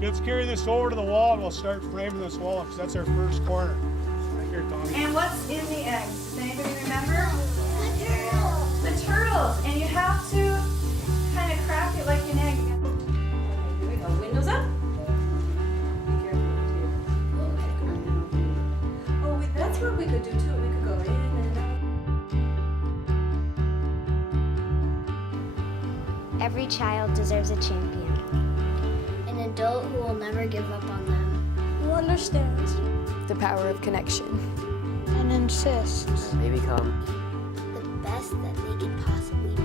Let's carry this over to the wall and we'll start framing this wall because that's our first corner. Right here, Tommy. And what's in the eggs? Does anybody remember? The turtles. The turtles. And you have to kind of crack it like an egg. Here we go. Windows up. Be careful with you. Oh, that's what we could do too. We could go in and out. Every child deserves a champion. An adult who will never give up on them. Who understands the power of connection and insists they become the best that they can possibly be.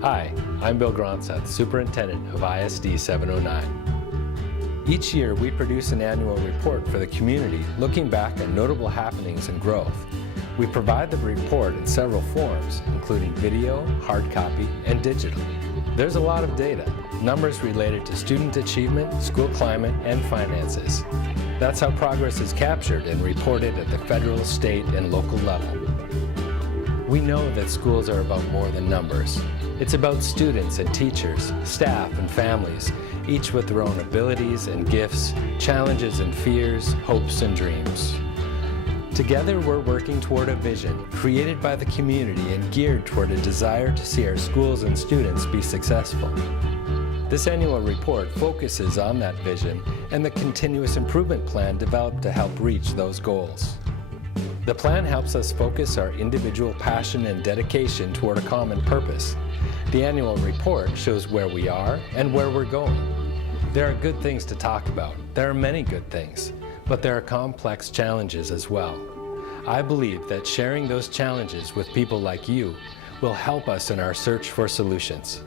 Hi, I'm Bill Gronseth, Superintendent of ISD 709. Each year, we produce an annual report for the community looking back at notable happenings and growth. We provide the report in several forms, including video, hard copy, and digital. There's a lot of data, numbers related to student achievement, school climate, and finances. That's how progress is captured and reported at the federal, state, and local level. We know that schools are about more than numbers. It's about students and teachers, staff and families, each with their own abilities and gifts, challenges and fears, hopes and dreams. Together, we're working toward a vision created by the community and geared toward a desire to see our schools and students be successful. This annual report focuses on that vision and the continuous improvement plan developed to help reach those goals. The plan helps us focus our individual passion and dedication toward a common purpose. The annual report shows where we are and where we're going. There are good things to talk about. There are many good things. But there are complex challenges as well. I believe that sharing those challenges with people like you will help us in our search for solutions.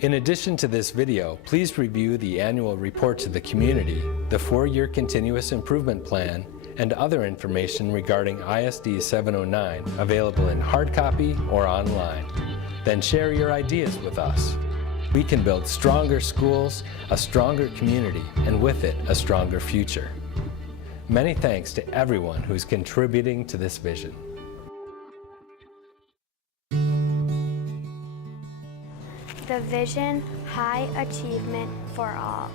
In addition to this video, please review the annual report to the community, the 4-year continuous improvement plan, and other information regarding ISD 709 available in hard copy or online. Then share your ideas with us. We can build stronger schools, a stronger community, and with it, a stronger future. Many thanks to everyone who's contributing to this vision. The vision, high achievement for all.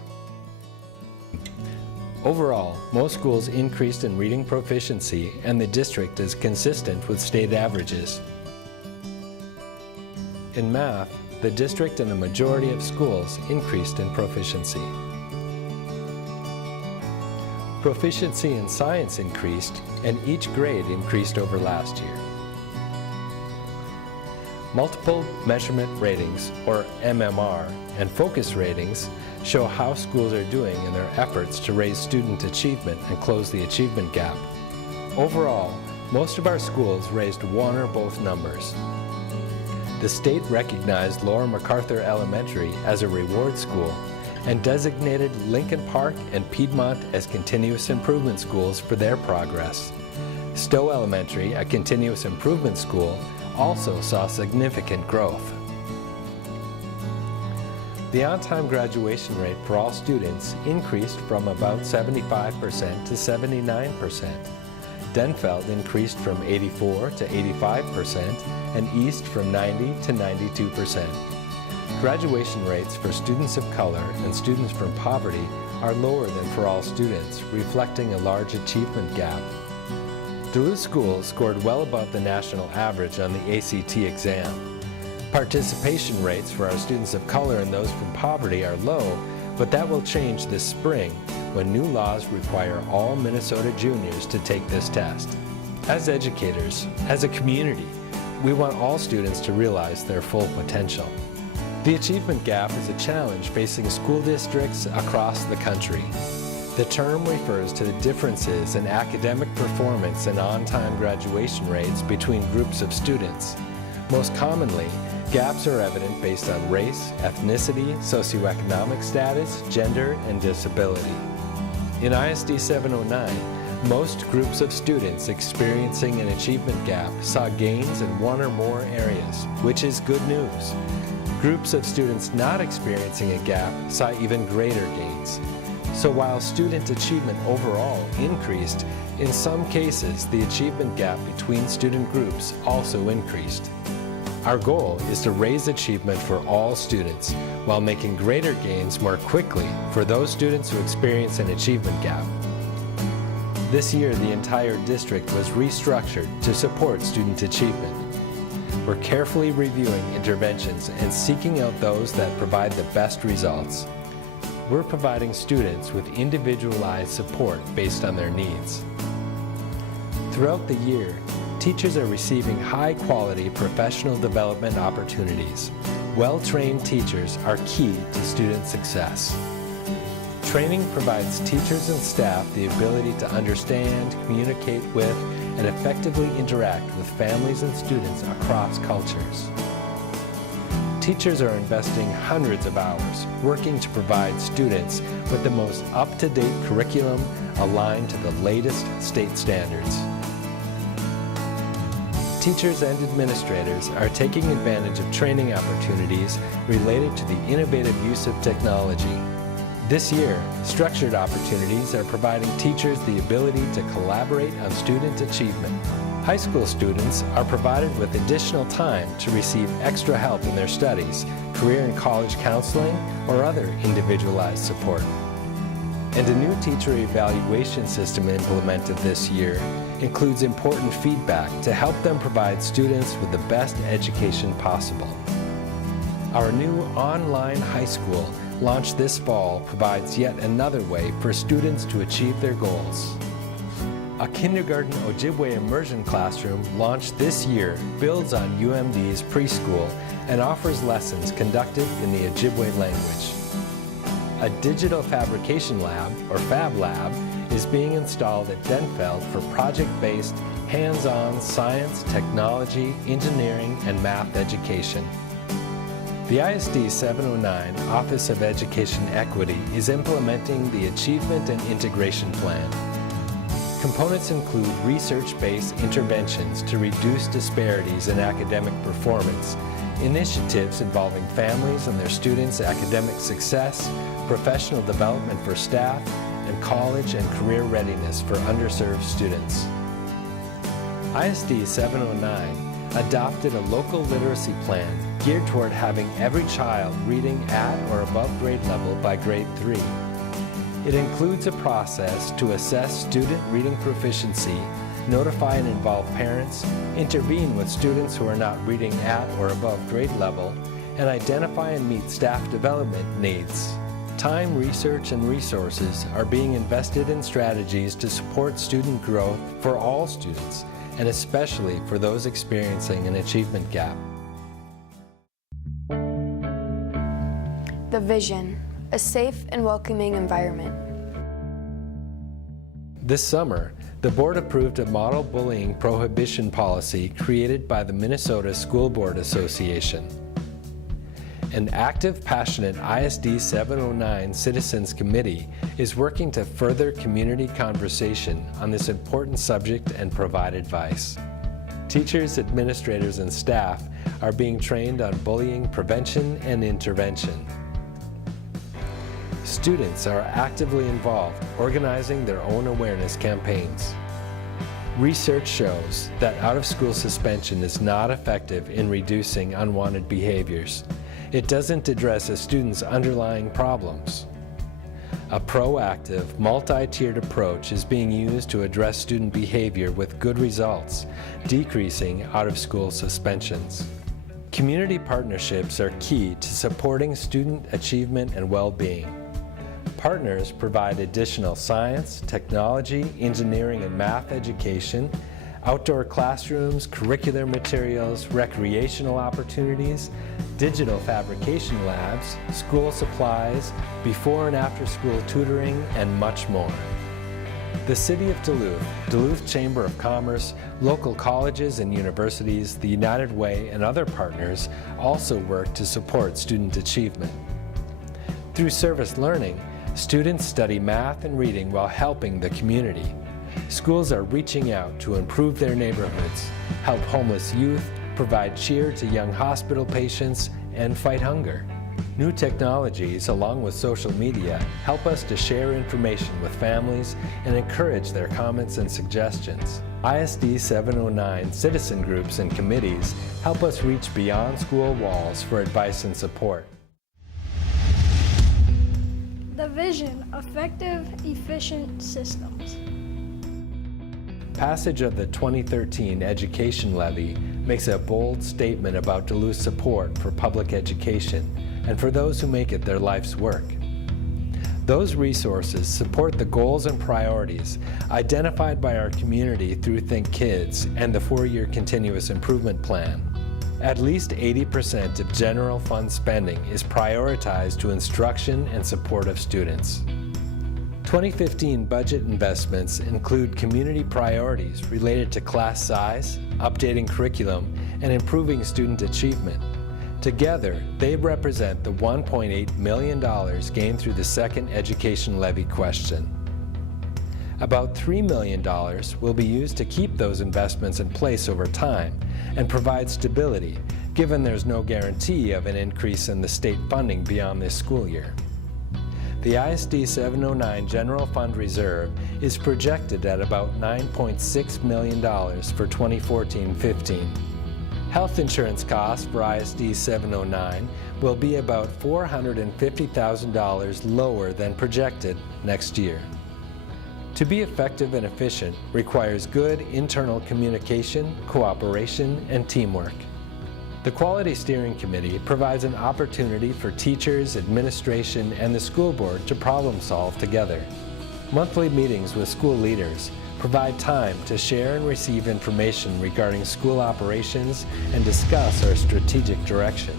Overall, most schools increased in reading proficiency and the district is consistent with state averages. In math, the district and the majority of schools increased in proficiency. Proficiency in science increased, and each grade increased over last year. Multiple measurement ratings, or MMR, and focus ratings show how schools are doing in their efforts to raise student achievement and close the achievement gap. Overall, most of our schools raised one or both numbers. The state recognized Laura MacArthur Elementary as a reward school and designated Lincoln Park and Piedmont as continuous improvement schools for their progress. Stowe Elementary, a continuous improvement school, also saw significant growth. The on-time graduation rate for all students increased from about 75% to 79%. Denfeld increased from 84 to 85%, and East from 90 to 92%. Graduation rates for students of color and students from poverty are lower than for all students, reflecting a large achievement gap. Duluth schools scored well above the national average on the ACT exam. Participation rates for our students of color and those from poverty are low, but that will change this spring when new laws require all Minnesota juniors to take this test. As educators, as a community, we want all students to realize their full potential. The achievement gap is a challenge facing school districts across the country. The term refers to the differences in academic performance and on-time graduation rates between groups of students. Most commonly, gaps are evident based on race, ethnicity, socioeconomic status, gender, and disability. In ISD 709, Most groups of students experiencing an achievement gap saw gains in one or more areas, which is good news. Groups of students not experiencing a gap saw even greater gains. So while student achievement overall increased, in some cases the achievement gap between student groups also increased. Our goal is to raise achievement for all students while making greater gains more quickly for those students who experience an achievement gap. This year, the entire district was restructured to support student achievement. We're carefully reviewing interventions and seeking out those that provide the best results. We're providing students with individualized support based on their needs. Throughout the year, teachers are receiving high-quality professional development opportunities. Well-trained teachers are key to student success. Training provides teachers and staff the ability to understand, communicate with, and effectively interact with families and students across cultures. Teachers are investing hundreds of hours working to provide students with the most up-to-date curriculum aligned to the latest state standards. Teachers and administrators are taking advantage of training opportunities related to the innovative use of technology. This year, structured opportunities are providing teachers the ability to collaborate on student achievement. High school students are provided with additional time to receive extra help in their studies, career and college counseling, or other individualized support. And a new teacher evaluation system implemented this year includes important feedback to help them provide students with the best education possible. Our new online high school launched this fall provides yet another way for students to achieve their goals. A kindergarten Ojibwe immersion classroom launched this year builds on UMD's preschool and offers lessons conducted in the Ojibwe language. A digital fabrication lab, or Fab Lab, is being installed at Denfeld for project-based, hands-on science, technology, engineering, and math education. The ISD 709 Office of Education Equity is implementing the Achievement and Integration Plan. Components include research-based interventions to reduce disparities in academic performance, initiatives involving families and their students' academic success, professional development for staff, and college and career readiness for underserved students. ISD 709 adopted a local literacy plan geared toward having every child reading at or above grade level by grade 3. It includes a process to assess student reading proficiency, notify and involve parents, intervene with students who are not reading at or above grade level, and identify and meet staff development needs. Time, research, and resources are being invested in strategies to support student growth for all students, and especially for those experiencing an achievement gap. The vision, a safe and welcoming environment. This summer, the board approved a model bullying prohibition policy created by the Minnesota School Board Association. An active, passionate ISD 709 Citizens Committee is working to further community conversation on this important subject and provide advice. Teachers, administrators, and staff are being trained on bullying prevention and intervention. Students are actively involved, organizing their own awareness campaigns. Research shows that out-of-school suspension is not effective in reducing unwanted behaviors. It doesn't address a student's underlying problems. A proactive, multi-tiered approach is being used to address student behavior with good results, decreasing out-of-school suspensions. Community partnerships are key to supporting student achievement and well-being. Partners provide additional science, technology, engineering, and math education, outdoor classrooms, curricular materials, recreational opportunities, digital fabrication labs, school supplies, before and after school tutoring, and much more. The City of Duluth, Duluth Chamber of Commerce, local colleges and universities, the United Way, and other partners also work to support student achievement. Through service learning, students study math and reading while helping the community. schools are reaching out to improve their neighborhoods, help homeless youth, provide cheer to young hospital patients, and fight hunger. New technologies, along with social media, help us to share information with families and encourage their comments and suggestions. ISD 709 citizen groups and committees help us reach beyond school walls for advice and support. The vision, effective, efficient systems. Passage of the 2013 Education Levy makes a bold statement about Duluth's support for public education and for those who make it their life's work. Those resources support the goals and priorities identified by our community through Think Kids and the 4-year Continuous Improvement Plan. At least 80% of general fund spending is prioritized to instruction and support of students. 2015 budget investments include community priorities related to class size, updating curriculum, and improving student achievement. Together, they represent the $1.8 million gained through the second education levy question. About $3 million will be used to keep those investments in place over time and provide stability, given there's no guarantee of an increase in the state funding beyond this school year. The ISD 709 General Fund Reserve is projected at about $9.6 million for 2014-15. Health insurance costs for ISD 709 will be about $450,000 lower than projected next year. To be effective and efficient requires good internal communication, cooperation, and teamwork. The Quality Steering Committee provides an opportunity for teachers, administration, and the school board to problem solve together. Monthly meetings with school leaders provide time to share and receive information regarding school operations and discuss our strategic direction.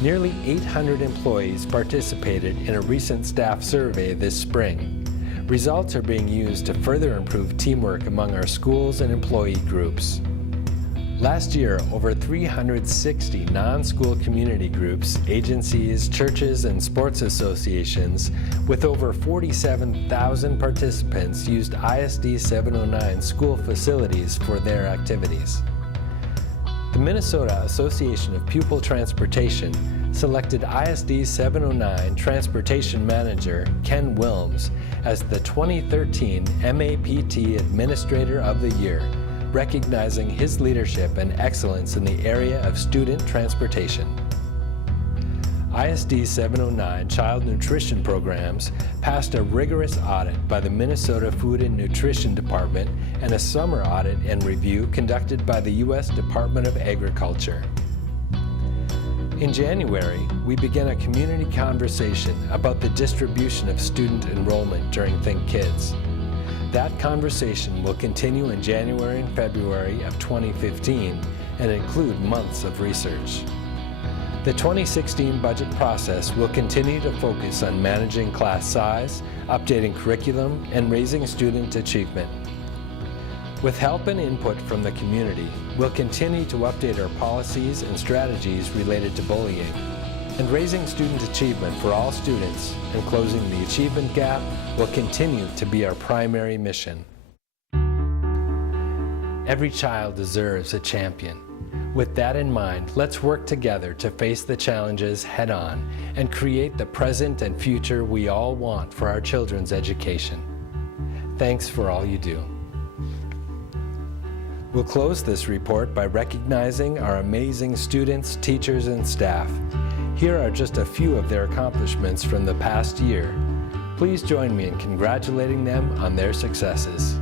Nearly 800 employees participated in a recent staff survey this spring. Results are being used to further improve teamwork among our schools and employee groups. Last year, over 360 non-school community groups, agencies, churches, and sports associations with over 47,000 participants used ISD 709 school facilities for their activities. The Minnesota Association of Pupil Transportation selected ISD 709 Transportation Manager Ken Wilms as the 2013 MAPT Administrator of the Year, recognizing his leadership and excellence in the area of student transportation. ISD 709 child nutrition programs passed a rigorous audit by the Minnesota Food and Nutrition Department and a summer audit and review conducted by the U.S. Department of Agriculture. In January, we began a community conversation about the distribution of student enrollment during Think Kids. That conversation will continue in January and February of 2015 and include months of research. The 2016 budget process will continue to focus on managing class size, updating curriculum, and raising student achievement. With help and input from the community, we'll continue to update our policies and strategies related to bullying. And raising student achievement for all students and closing the achievement gap will continue to be our primary mission. Every child deserves a champion. With that in mind, let's work together to face the challenges head-on and create the present and future we all want for our children's education. Thanks for all you do. We'll close this report by recognizing our amazing students, teachers, and staff. Here are just a few of their accomplishments from the past year. Please join me in congratulating them on their successes.